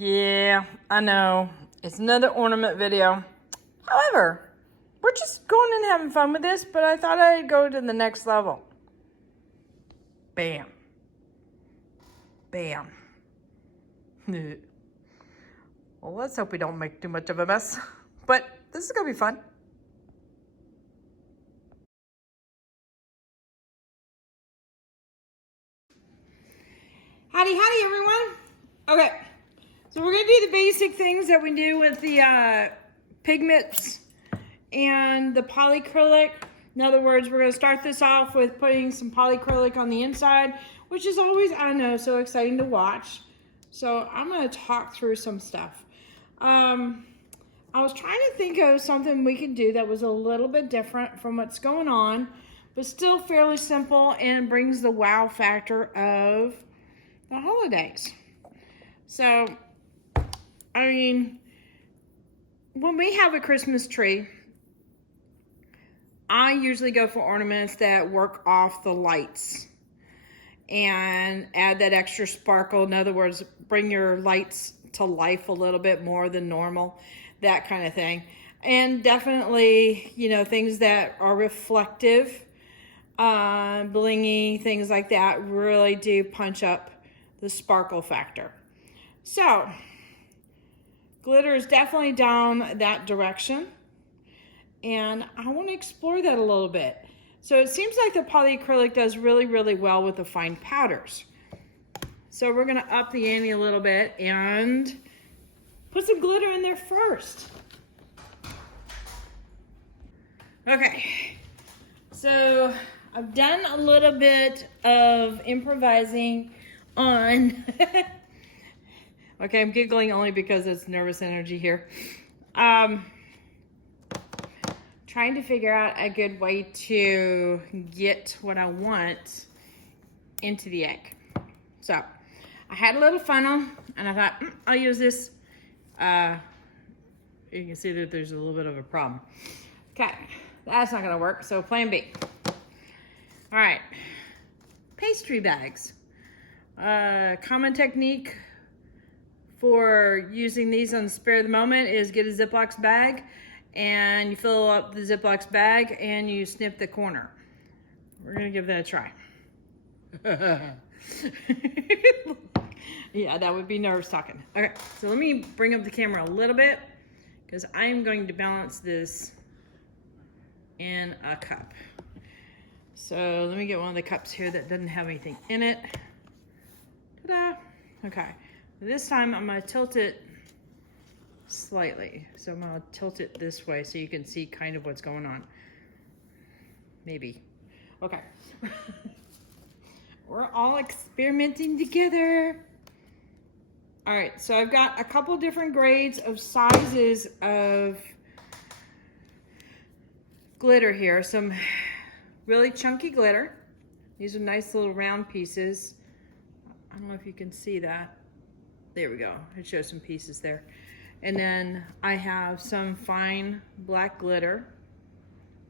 Yeah, I know. It's another ornament video. However, we're just going and having fun with this, but I thought I'd go to the next level. Bam. Bam. Well, let's hope we don't make too much of a mess. But this is going to be fun. Howdy, howdy, everyone. Okay, so we're going to do the basic things that we do with the pigments and the polycrylic. In other words, we're going to start this off with putting some polycrylic on the inside, which is always, I know, so exciting to watch. So I'm going to talk through some stuff. I was trying to think of something we could do that was a little bit different from what's going on, but still fairly simple and brings the wow factor of the holidays. So, I mean, when we have a Christmas tree, I usually go for ornaments that work off the lights and add that extra sparkle. In other words, bring your lights to life a little bit more than normal, that kind of thing. And definitely, you know, things that are reflective, blingy, things like that really do punch up the sparkle factor. So, glitter is definitely down that direction. And I want to explore that a little bit. So it seems like the polyacrylic does really, really well with the fine powders. So we're going to up the ante a little bit and put some glitter in there first. Okay, so I've done a little bit of improvising on, okay, I'm giggling only because it's nervous energy here. Trying to figure out a good way to get what I want into the egg. So I had a little funnel and I thought, I'll use this. You can see that there's a little bit of a problem. Okay, that's not gonna work, so plan B. All right, pastry bags. Common technique for using these on the spare of the moment is get a Ziploc bag and you fill up the Ziploc bag and you snip the corner. We're gonna give that a try. Yeah, that would be nerves talking. Okay, so let me bring up the camera a little bit because I'm going to balance this in a cup. So let me get one of the cups here that doesn't have anything in it. Ta-da! Okay, this time I'm gonna tilt it slightly. So I'm gonna tilt it this way so you can see kind of what's going on. Maybe. Okay. We're all experimenting together. All right, so I've got a couple different grades of sizes of glitter here. Some really chunky glitter. These are nice little round pieces. I don't know if you can see that. There we go. It shows some pieces there. And then I have some fine black glitter,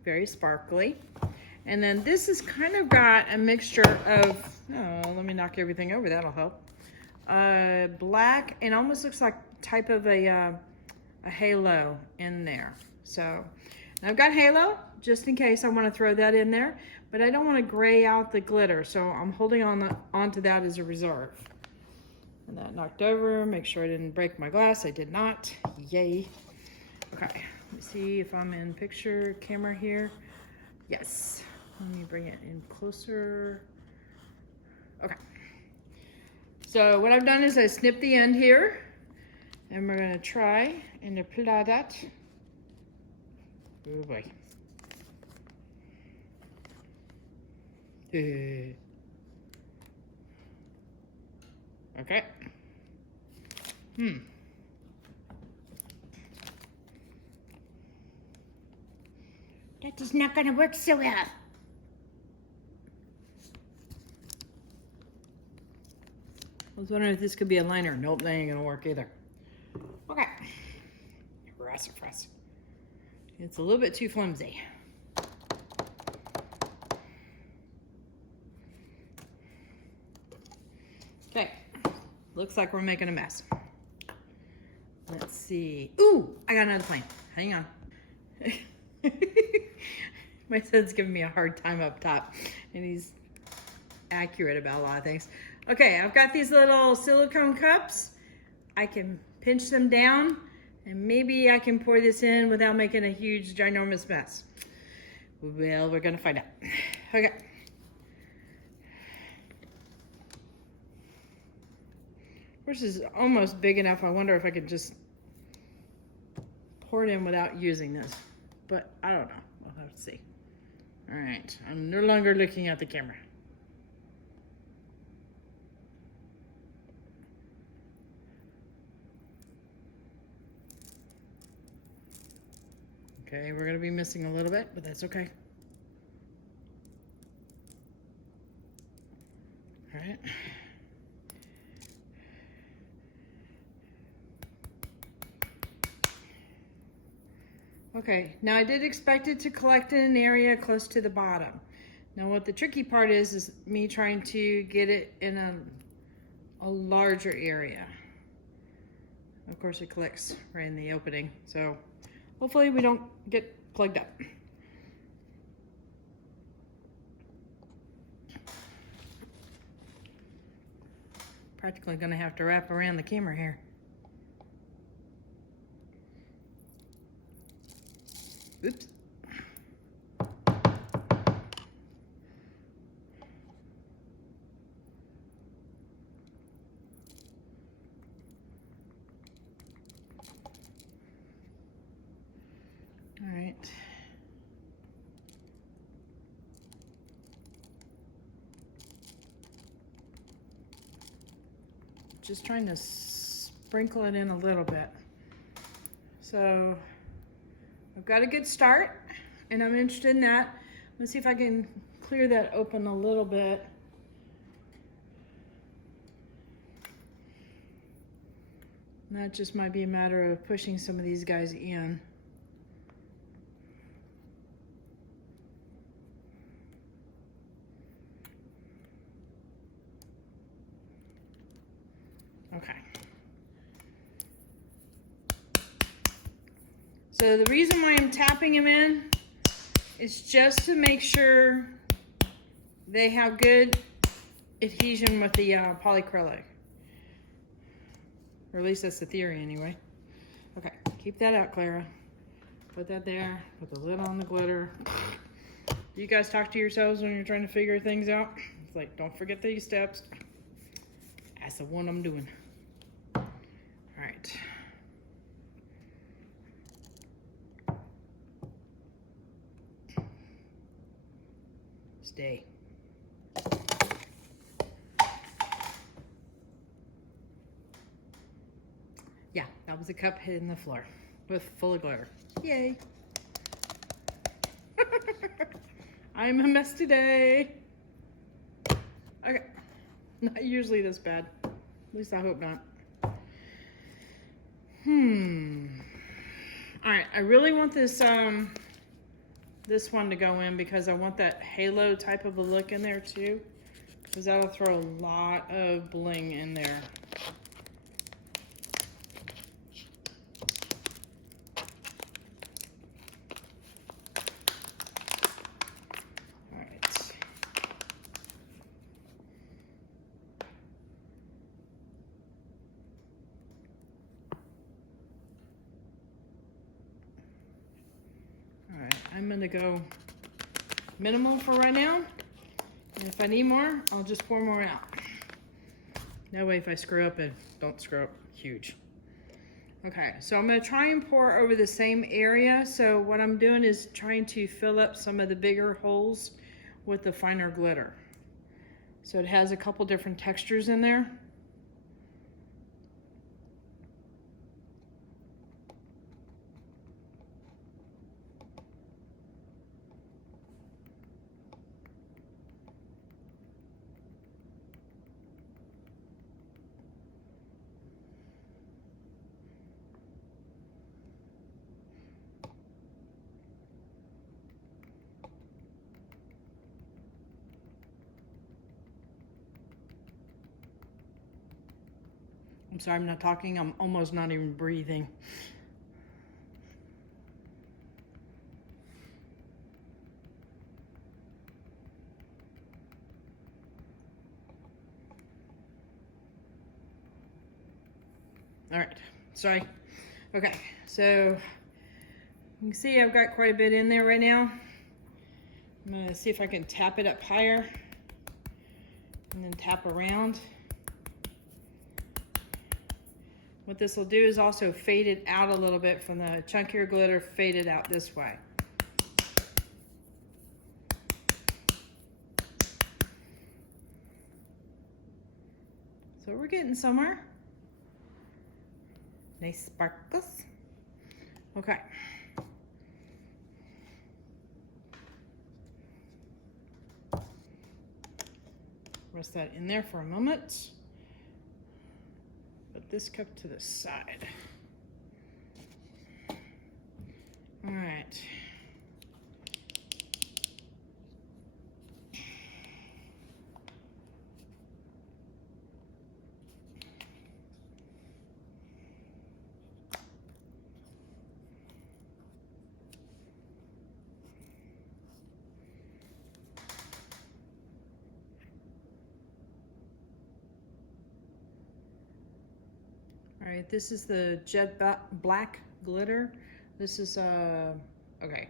very sparkly. And then this has kind of got a mixture of, oh, let me knock everything over, that'll help. Black, and almost looks like type of a halo in there. So I've got halo, just in case I want to throw that in there, but I don't want to gray out the glitter, so I'm holding onto that as a reserve. And that knocked over, make sure I didn't break my glass. I did not, yay. Okay, let's see if I'm in picture camera here. Yes, let me bring it in closer. Okay, so what I've done is I snipped the end here, and we're gonna try and apply that. Oh boy. Okay. That is not gonna work so well. I was wondering if this could be a liner. Nope, that ain't gonna work either. Okay. Press. It's a little bit too flimsy. Okay. Looks like we're making a mess. Let's see. Ooh, I got another plane. Hang on. My son's giving me a hard time up top, and he's accurate about a lot of things. Okay, I've got these little silicone cups. I can pinch them down, and maybe I can pour this in without making a huge, ginormous mess. Well, we're gonna find out. Okay. This is almost big enough. I wonder if I could just pour it in without using this, but I don't know. We'll have to see. All right, I'm no longer looking at the camera. Okay, we're gonna be missing a little bit, but that's okay. All right. Okay, now I did expect it to collect in an area close to the bottom. Now what the tricky part is me trying to get it in a larger area. Of course it collects right in the opening, so hopefully we don't get plugged up. Practically gonna have to wrap around the camera here. Oops. All right. Just trying to sprinkle it in a little bit. So I've got a good start, and I'm interested in that. Let's see if I can clear that open a little bit. And that just might be a matter of pushing some of these guys in. Okay. So the reason why I'm tapping them in is just to make sure they have good adhesion with the polycrylic. Or at least that's the theory anyway. Okay, keep that out, Clara. Put that there, put the lid on the glitter. Do you guys talk to yourselves when you're trying to figure things out? It's like, don't forget these steps. That's the one I'm doing. All right. Stay. Yeah, that was a cup hitting the floor with full of glitter. Yay. I'm a mess today. Okay, not usually this bad. At least I hope not. All right, I really want this this one to go in because I want that halo type of a look in there too, because that'll throw a lot of bling in there. I'm gonna go minimal for right now, and if I need more, I'll just pour more out. That way if I screw up, it don't screw up huge. Okay, so I'm gonna try and pour over the same area. So what I'm doing is trying to fill up some of the bigger holes with the finer glitter. So it has a couple different textures in there. I'm sorry I'm not talking. I'm almost not even breathing. All right, sorry. Okay, so you can see I've got quite a bit in there right now. I'm gonna see if I can tap it up higher and then tap around. What this will do is also fade it out a little bit from the chunkier glitter, fade it out this way. So we're getting somewhere. Nice sparkles. Okay. Rest that in there for a moment. Put this cup to the side. All right. All right, this is the jet black glitter. This is, okay,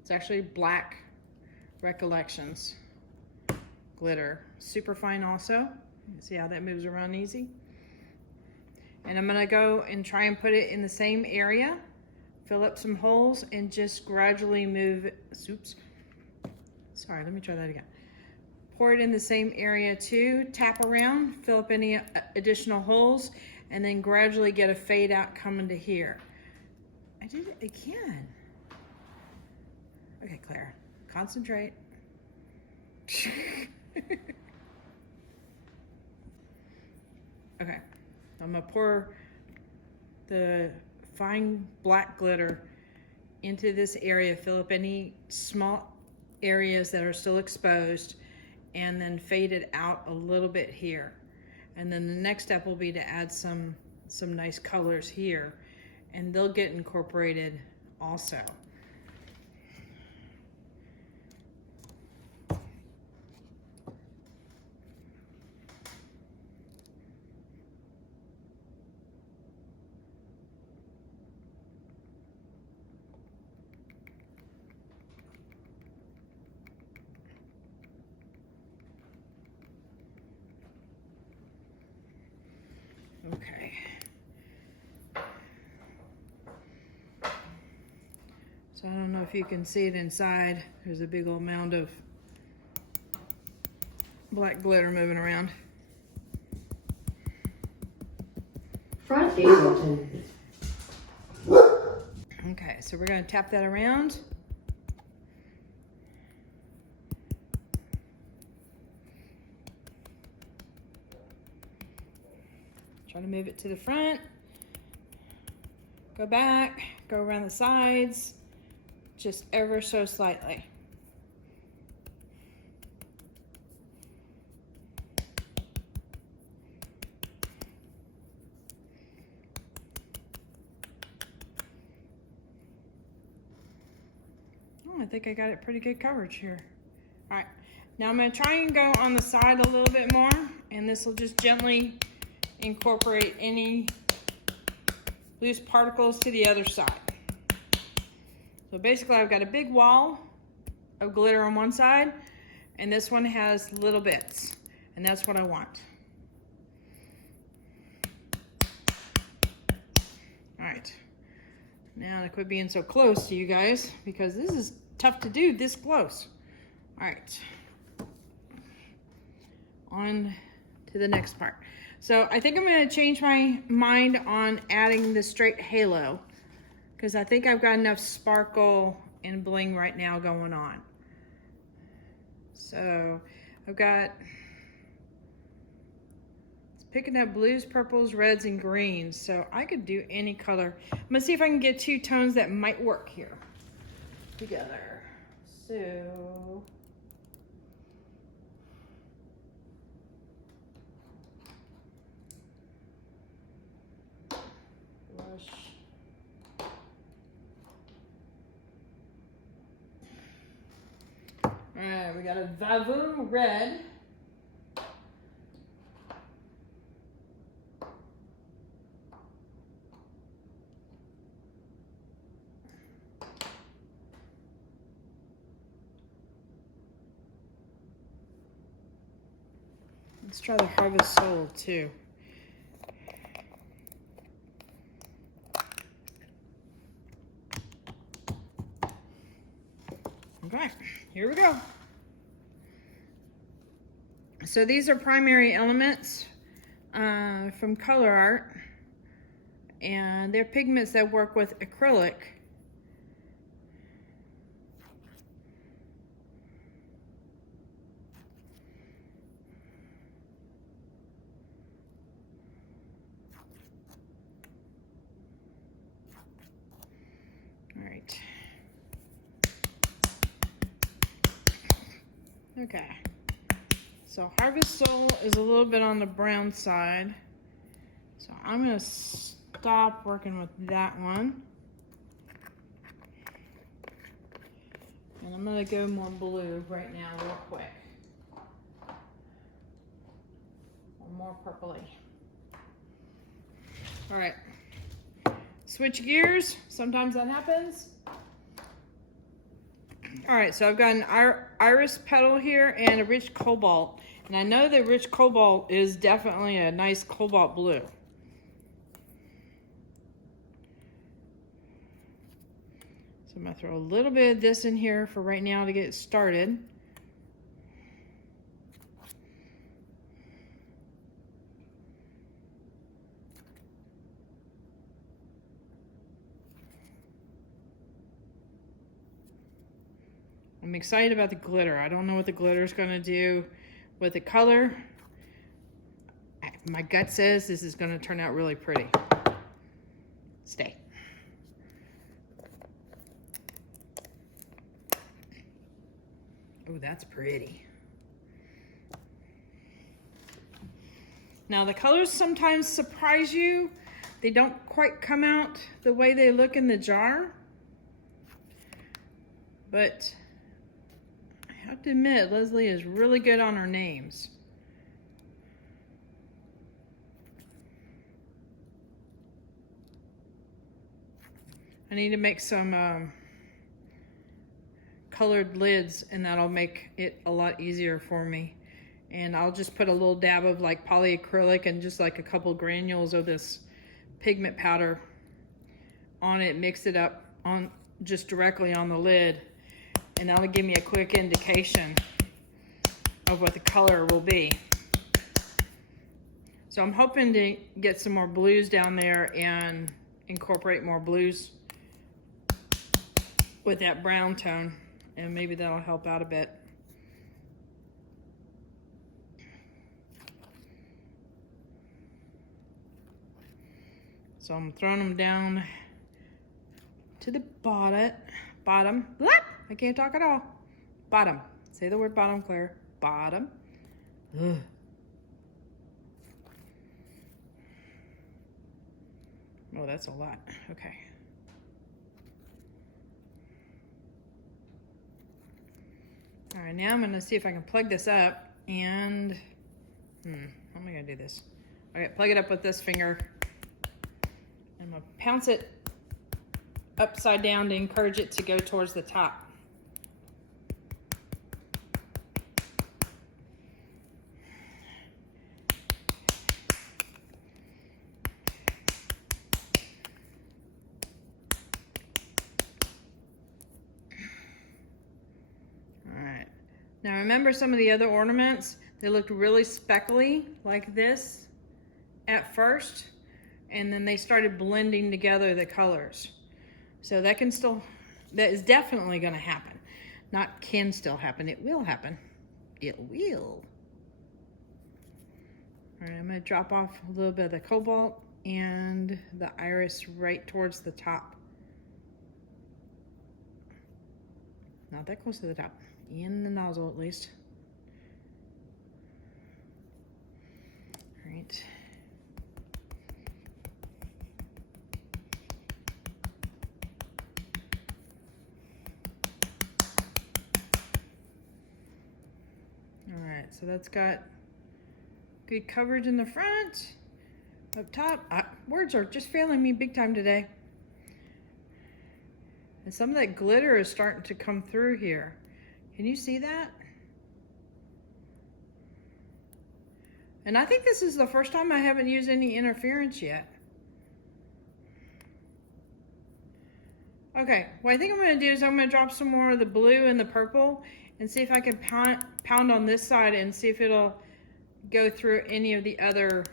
it's actually black Recollections glitter. Super fine also. See how that moves around easy? And I'm gonna go and try and put it in the same area, fill up some holes, and just gradually move it. Oops. Sorry, let me try that again. Pour it in the same area too, tap around, fill up any additional holes, and then gradually get a fade out coming to here. I did it again. Okay, Clara, concentrate. Okay, I'm gonna pour the fine black glitter into this area, fill up any small areas that are still exposed, and then fade it out a little bit here. And then the next step will be to add some nice colors here, and they'll get incorporated also. Okay. So I don't know if you can see it inside. There's a big old mound of black glitter moving around. Front gate open. Okay, so we're gonna tap that around. Try to move it to the front. Go back, go around the sides, just ever so slightly. Oh, I think I got it pretty good coverage here. All right, now I'm gonna try and go on the side a little bit more, and this will just gently incorporate any loose particles to the other side. So basically I've got a big wall of glitter on one side, and this one has little bits, and that's what I want. All right, now I quit being so close to you guys, because this is tough to do this close. All right, on to the next part. So I think I'm gonna change my mind on adding the straight halo, because I think I've got enough sparkle and bling right now going on. So I've got, it's picking up blues, purples, reds, and greens. So I could do any color. I'm gonna see if I can get two tones that might work here together. So Alright, we got a Vavoom red. Let's try the Harvest Soul too. Okay, here we go. So these are primary elements from Colourarte, and they're pigments that work with acrylic. All right. Okay. So Harvest Soul is a little bit on the brown side. So I'm gonna stop working with that one. And I'm gonna go more blue right now real quick. Or more purpley. All right. Switch gears, sometimes that happens. All right, so I've got an iris petal here and a rich cobalt. And I know that rich cobalt is definitely a nice cobalt blue. So I'm gonna throw a little bit of this in here for right now to get it started. I'm excited about the glitter. I don't know what the glitter is going to do with the color. My gut says this is going to turn out really pretty. Stay. Oh, that's pretty. Now the colors sometimes surprise you. They don't quite come out the way they look in the jar. But I have to admit, Leslie is really good on her names. I need to make some colored lids, and that'll make it a lot easier for me. And I'll just put a little dab of like polyacrylic and just like a couple granules of this pigment powder on it, mix it up on just directly on the lid, and that'll give me a quick indication of what the color will be. So I'm hoping to get some more blues down there and incorporate more blues with that brown tone, and maybe that'll help out a bit. So I'm throwing them down to the bottom. What? I can't talk at all. Bottom. Say the word bottom, Claire. Bottom. Ugh. Oh, that's a lot. Okay. All right, now I'm gonna see if I can plug this up and, how am I gonna do this? Okay, plug it up with this finger. I'm gonna pounce it upside down to encourage it to go towards the top. Alright, now remember some of the other ornaments, they looked really speckly like this at first, and then they started blending together the colors. So that is definitely gonna happen. Not can still happen, it will happen. It will. All right, I'm gonna drop off a little bit of the cobalt and the iris right towards the top. Not that close to the top, in the nozzle at least. All right. so that's got good coverage in the front. Up top, words are just failing me big time today. And some of that glitter is starting to come through here. Can you see that? And I think this is the first time I haven't used any interference yet. Okay, what I think I'm gonna do is I'm gonna drop some more of the blue and the purple and see if I can pound on this side and see if it'll go through any of the other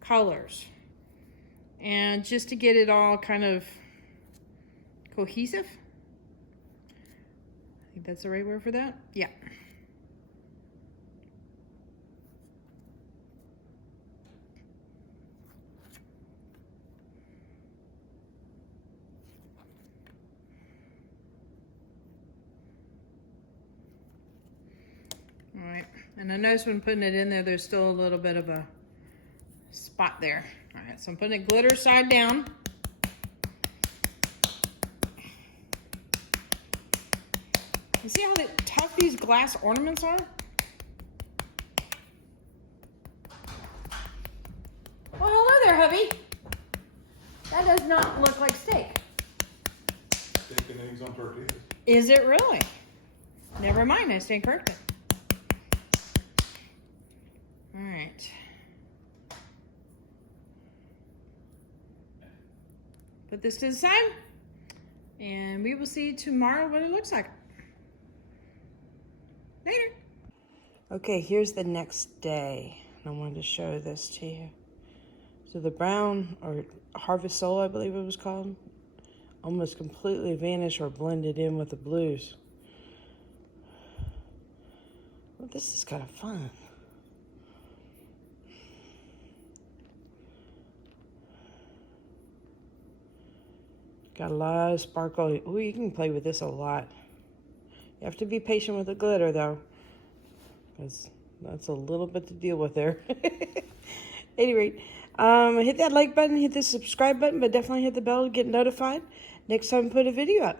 colors. And just to get it all kind of cohesive. I think that's the right word for that. Yeah. All right, and I noticed when putting it in there, there's still a little bit of a spot there. All right, so I'm putting it glitter side down. You see how tough these glass ornaments are? Well, hello there, hubby. That does not look like steak. Steak and eggs on tortillas. Is it really? Never mind, I stand corrected. All right. Put this to the side, and we will see tomorrow what it looks like. Later. Okay, here's the next day. I wanted to show this to you. So the brown, or Harvest Soul, I believe it was called, almost completely vanished or blended in with the blues. Well, this is kind of fun. Got a lot of sparkle. Ooh, you can play with this a lot. You have to be patient with the glitter, though, because that's a little bit to deal with there. At any rate, hit that like button, hit the subscribe button, but definitely hit the bell to get notified next time I put a video up.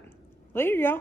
Later, y'all.